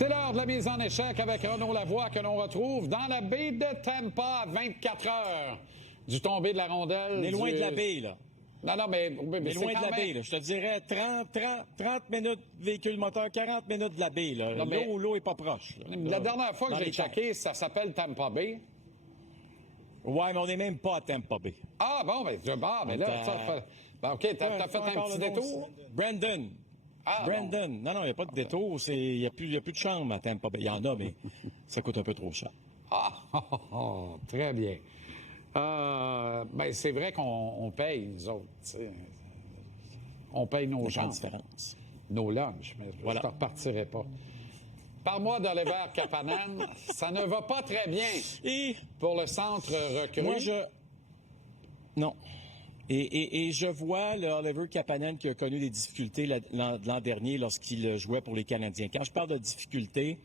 C'est l'heure de la mise en échec avec Renaud Lavoie que l'on retrouve dans la baie de Tampa à 24 heures du tombé de la rondelle. On est loin de la baie, là. Non, mais c'est loin de la même... baie, là. Je te dirais 30 minutes véhicule moteur, 40 minutes de la baie, là. Non, mais... L'eau est pas proche. Là. La dernière fois que j'ai checké, ça s'appelle Tampa Bay. Ouais, mais on n'est même pas à Tampa Bay. Ah, bon, mais là, ça fait... Ben, OK, t'as fait un petit détour? Brandon. Ah, Brandon. Non, il n'y a pas de détour. Il n'y a plus de chambre à Tampa Bay. Il y en a, mais ça coûte un peu trop cher. Très bien. Ben, c'est vrai qu'on paye, nous autres. T'sais. On paye nos chambres. Différence. Nos lunchs, mais voilà. Je ne repartirai pas. Par-moi d'Oliver Kapanen, ça ne va pas très bien pour le centre recru. Moi, Non. Et je vois Oliver Kapanen qui a connu des difficultés l'an dernier lorsqu'il jouait pour les Canadiens. Quand je parle de difficultés,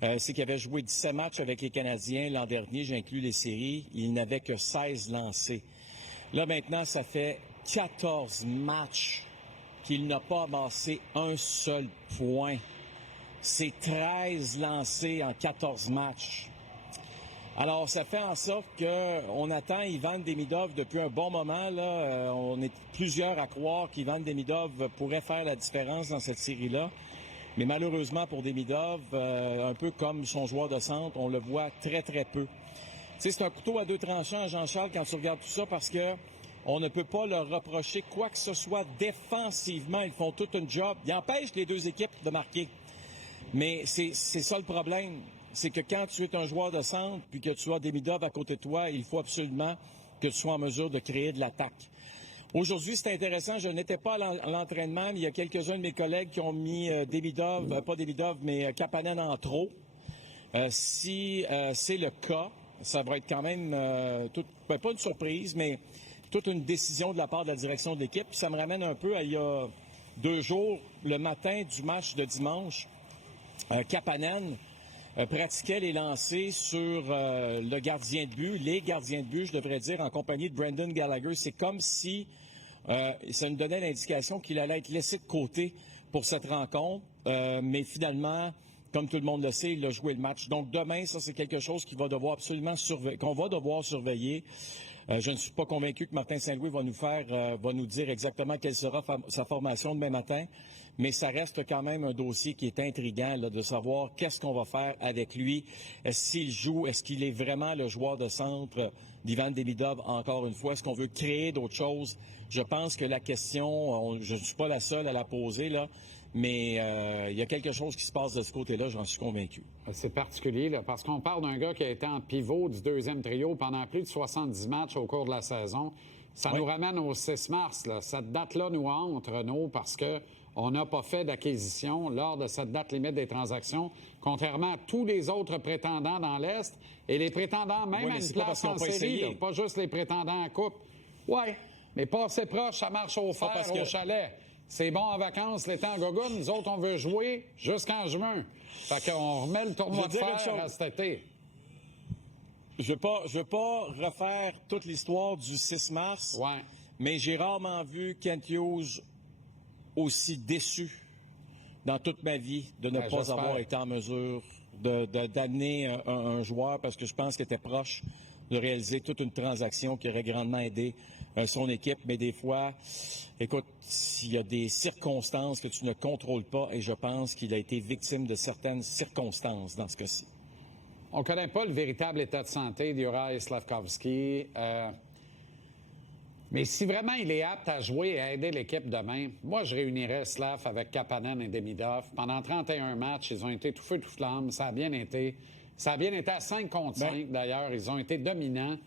c'est qu'il avait joué 17 matchs avec les Canadiens l'an dernier, j'inclus les séries. Il n'avait que 16 lancés. Là, maintenant, ça fait 14 matchs qu'il n'a pas amassé un seul point. C'est 13 lancés en 14 matchs. Alors, ça fait en sorte qu'on attend Ivan Demidov depuis un bon moment. Là, on est plusieurs à croire qu'Ivan Demidov pourrait faire la différence dans cette série-là. Mais malheureusement pour Demidov, un peu comme son joueur de centre, on le voit très, très peu. Tu sais, c'est un couteau à deux tranchants, Jean-Charles, quand tu regardes tout ça, parce que on ne peut pas leur reprocher quoi que ce soit défensivement. Ils font tout un job. Ils empêchent les deux équipes de marquer. Mais c'est ça le problème. C'est que quand tu es un joueur de centre puis que tu as Demidov à côté de toi, il faut absolument que tu sois en mesure de créer de l'attaque. Aujourd'hui, c'est intéressant. Je n'étais pas à l'entraînement, mais il y a quelques-uns de mes collègues qui ont mis pas Demidov, mais Kapanen en trop. Si c'est le cas, ça va être quand même pas une surprise, mais toute une décision de la part de la direction de l'équipe. Puis ça me ramène un peu à il y a 2 jours, le matin du match de dimanche. Kapanen pratiquait les lancers sur le gardien de but, les gardiens de but, je devrais dire, en compagnie de Brendan Gallagher. C'est comme si ça nous donnait l'indication qu'il allait être laissé de côté pour cette rencontre, mais finalement, comme tout le monde le sait, il a joué le match. Donc demain, ça c'est quelque chose qu'on va devoir absolument surveiller. Je ne suis pas convaincu que Martin Saint-Louis va nous dire exactement quelle sera sa formation demain matin, mais ça reste quand même un dossier qui est intriguant là, de savoir qu'est-ce qu'on va faire avec lui. S'il joue, est-ce qu'il est vraiment le joueur de centre d'Ivan Demidov encore une fois? Est-ce qu'on veut créer d'autres choses? Je pense que la question, je ne suis pas la seule à la poser, là, mais il y a quelque chose qui se passe de ce côté-là, j'en suis convaincu. C'est particulier, là, parce qu'on parle d'un gars qui a été en pivot du deuxième trio pendant plus de 70 matchs au cours de la saison. Ça nous ramène au 6 mars. Là. Cette date-là nous hante, Renaud, parce que on n'a pas fait d'acquisition lors de cette date limite des transactions, contrairement à tous les autres prétendants dans l'Est et les prétendants même à une place en série, là, pas juste les prétendants en coupe. Oui, mais pas assez proche, ça marche au fer, au chalet. C'est bon en vacances, l'été en gogoune. Nous autres, on veut jouer jusqu'en juin. Fait qu'on remet le tournoi de fer à cet été. Je veux pas refaire toute l'histoire du 6 mars, mais j'ai rarement vu Kent Hughes aussi déçu dans toute ma vie de ne pas avoir été en mesure d'amener un joueur parce que je pense qu'il était proche de réaliser toute une transaction qui aurait grandement aidé son équipe. Mais des fois, écoute, il y a des circonstances que tu ne contrôles pas et je pense qu'il a été victime de certaines circonstances dans ce cas-ci. On ne connaît pas le véritable état de santé d'Juraj Slafkovský. Mais si vraiment il est apte à jouer et à aider l'équipe demain, moi, je réunirais Slav avec Kapanen et Demidov. Pendant 31 matchs, ils ont été tout feu, tout flamme. Ça a bien été. Ça a bien été à 5 contre 5, d'ailleurs. Ils ont été dominants.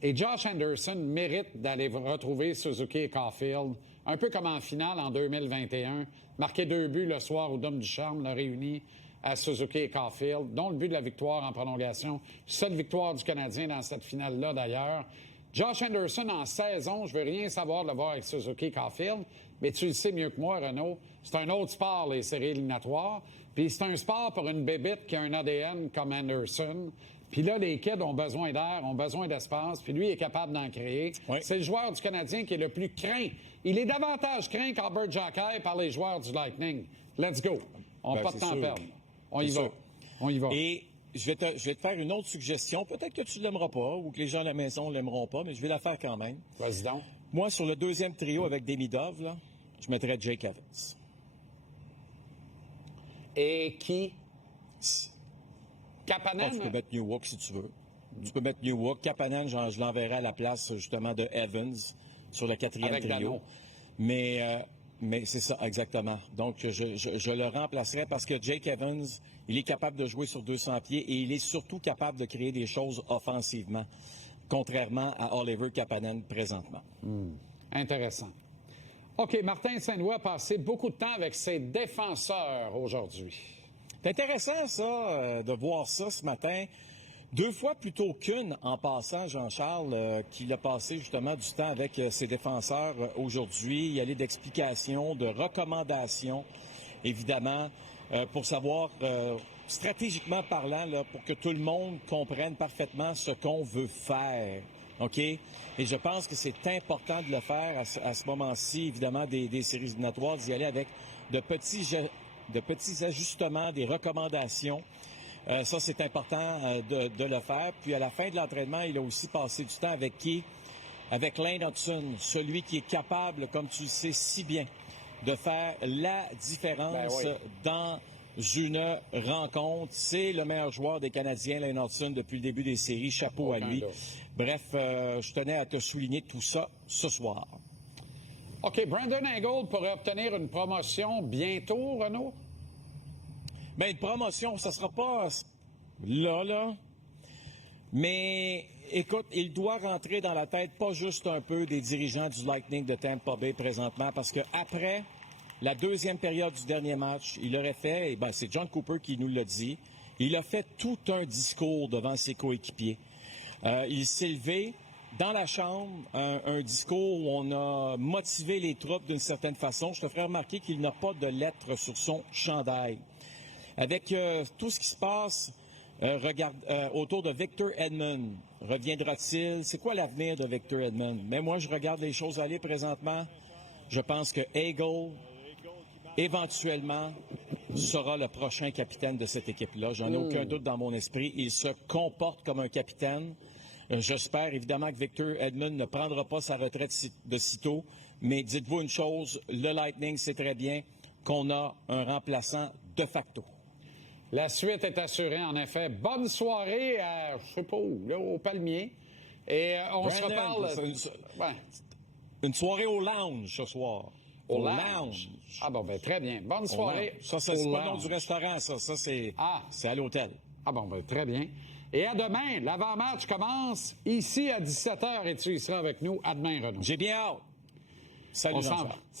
Et Josh Anderson mérite d'aller retrouver Suzuki et Caulfield, un peu comme en finale en 2021. Marquer 2 buts le soir au Dôme du Charme, l'a réuni à Suzuki et Caulfield, dont le but de la victoire en prolongation. Seule victoire du Canadien dans cette finale-là, d'ailleurs. Josh Anderson, en saison, je veux rien savoir de le voir avec Suzuki et Caulfield, mais tu le sais mieux que moi, Renaud, c'est un autre sport, les séries éliminatoires. Puis c'est un sport pour une bébite qui a un ADN comme Anderson. Puis là, les kids ont besoin d'air, ont besoin d'espace, puis lui est capable d'en créer. Oui. C'est le joueur du Canadien qui est le plus craint. Il est davantage craint qu'Albert Jacquet par les joueurs du Lightning. Let's go. On n'a pas de temps à perdre. On y C'est va. sûr. On y va. Et je vais te faire une autre suggestion. Peut-être que tu ne l'aimeras pas ou que les gens à la maison ne l'aimeront pas, mais je vais la faire quand même. Vas-y donc. Moi, sur le deuxième trio avec Demidov, là, je mettrais Jake Evans. Et qui? Kapanen? Tu peux mettre Newhook si tu veux. Tu peux mettre Newhook. Kapanen, je l'enverrai à la place justement de Evans sur le quatrième Avec trio. Dano. Mais c'est ça, exactement. Donc, je le remplacerai parce que Jake Evans, il est capable de jouer sur 200 pieds et il est surtout capable de créer des choses offensivement, contrairement à Oliver Kapanen présentement. Intéressant. OK, Martin Saint-Louis a passé beaucoup de temps avec ses défenseurs aujourd'hui. C'est intéressant, ça, de voir ça ce matin. 2 fois plutôt qu'une en passant, Jean-Charles, qu'il a passé justement du temps avec ses défenseurs aujourd'hui. Il y a d'explications, de recommandations, évidemment, pour savoir, stratégiquement parlant, là, pour que tout le monde comprenne parfaitement ce qu'on veut faire. OK? Et je pense que c'est important de le faire à ce moment-ci, évidemment, des séries éliminatoires, d'y aller avec de petits ajustements, des recommandations. Ça, c'est important de le faire. Puis, à la fin de l'entraînement, il a aussi passé du temps avec qui? Avec Lane Hudson, celui qui est capable, comme tu le sais si bien, de faire la différence dans une rencontre. C'est le meilleur joueur des Canadiens, Lane Hudson, depuis le début des séries. Chapeau à lui. Bref, je tenais à te souligner tout ça ce soir. OK, Brandon Hagel pourrait obtenir une promotion bientôt, Renaud? Bien, une promotion, ça sera pas là. Mais écoute, il doit rentrer dans la tête pas juste un peu des dirigeants du Lightning de Tampa Bay présentement, parce que après la deuxième période du dernier match, il aurait fait, c'est John Cooper qui nous l'a dit, il a fait tout un discours devant ses coéquipiers. Il s'est levé dans la chambre, un discours où on a motivé les troupes d'une certaine façon. Je te ferai remarquer qu'il n'a pas de lettre sur son chandail. Avec tout ce qui se passe autour de Victor Edmond, reviendra-t-il? C'est quoi l'avenir de Victor Edmond? Mais moi, je regarde les choses aller présentement. Je pense que Hagel, éventuellement, sera le prochain capitaine de cette équipe-là. J'en ai aucun doute dans mon esprit. Il se comporte comme un capitaine. J'espère évidemment que Victor Edmond ne prendra pas sa retraite de sitôt. Mais dites-vous une chose, le Lightning sait très bien qu'on a un remplaçant de facto. La suite est assurée, en effet. Bonne soirée à, je sais pas où, là, au Palmier. Et on se reparle. Une soirée au lounge ce soir. Au lounge. Ah bon, ben très bien. Bonne soirée. Ça, c'est pas le nom du restaurant, ça. Ça, c'est à l'hôtel. Ah bon, ben très bien. Et à demain, l'avant-match commence ici à 17h et tu y seras avec nous. À demain, Renaud. J'ai bien hâte. Salut, Jean-Charles.